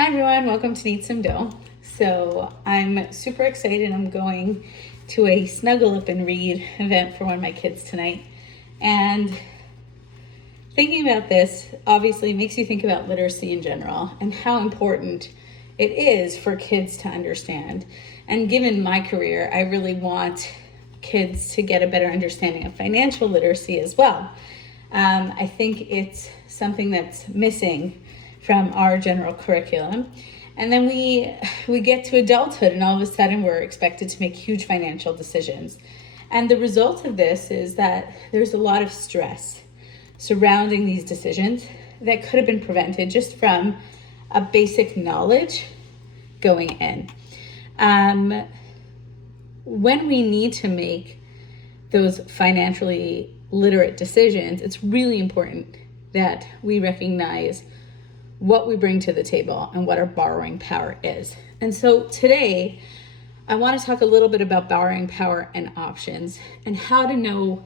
Hi everyone, welcome to Knead Some Dough. So I'm super excited. I'm going to a Snuggle Up and Read event for one of my kids tonight. And thinking about this obviously makes you think about literacy in general and how important it is for kids to understand. And given my career, I really want kids to get a better understanding of financial literacy as well. I think it's something that's missing from our general curriculum. And then we get to adulthood and all of a sudden we're expected to make huge financial decisions. And the result of this is that there's a lot of stress surrounding these decisions that could have been prevented just from a basic knowledge going in. When we need to make those financially literate decisions, it's really important that we recognize what we bring to the table and what our borrowing power is. And so today, I want to talk a little bit about borrowing power and options and how to know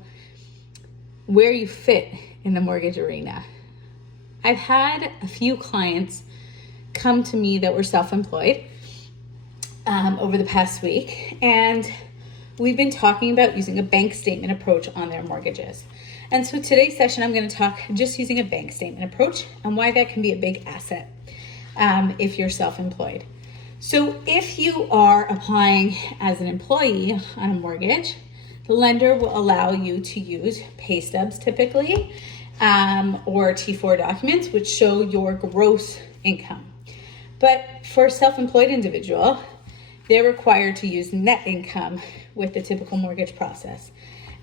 where you fit in the mortgage arena. I've had a few clients come to me that were self-employed over the past week, and we've been talking about using a bank statement approach on their mortgages. And so today's session, I'm going to talk just using a bank statement approach and why that can be a big asset if you're self-employed. So if you are applying as an employee on a mortgage, the lender will allow you to use pay stubs typically or T4 documents which show your gross income. But for a self-employed individual, they're required to use net income with the typical mortgage process.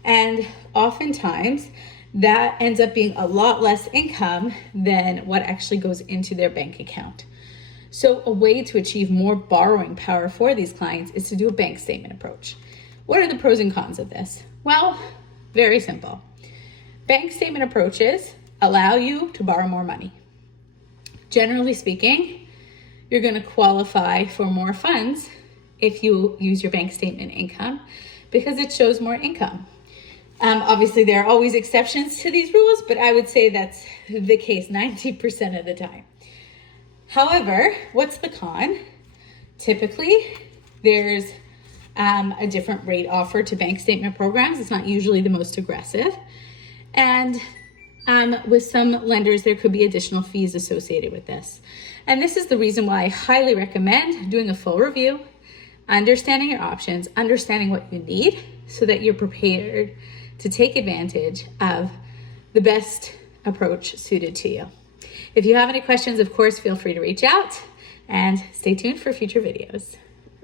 And oftentimes that ends up being a lot less income than what actually goes into their bank account. So a way to achieve more borrowing power for these clients is to do a bank statement approach. What are the pros and cons of this? Well, very simple. Bank statement approaches allow you to borrow more money. Generally speaking, you're going to qualify for more funds if you use your bank statement income because it shows more income. Obviously, there are always exceptions to these rules, but I would say that's the case 90% of the time. However, what's the con? Typically, there's a different rate offered to bank statement programs. It's not usually the most aggressive. And with some lenders, there could be additional fees associated with this. And this is the reason why I highly recommend doing a full review, understanding your options, understanding what you need so that you're prepared to take advantage of the best approach suited to you. If you have any questions, of course, feel free to reach out and stay tuned for future videos.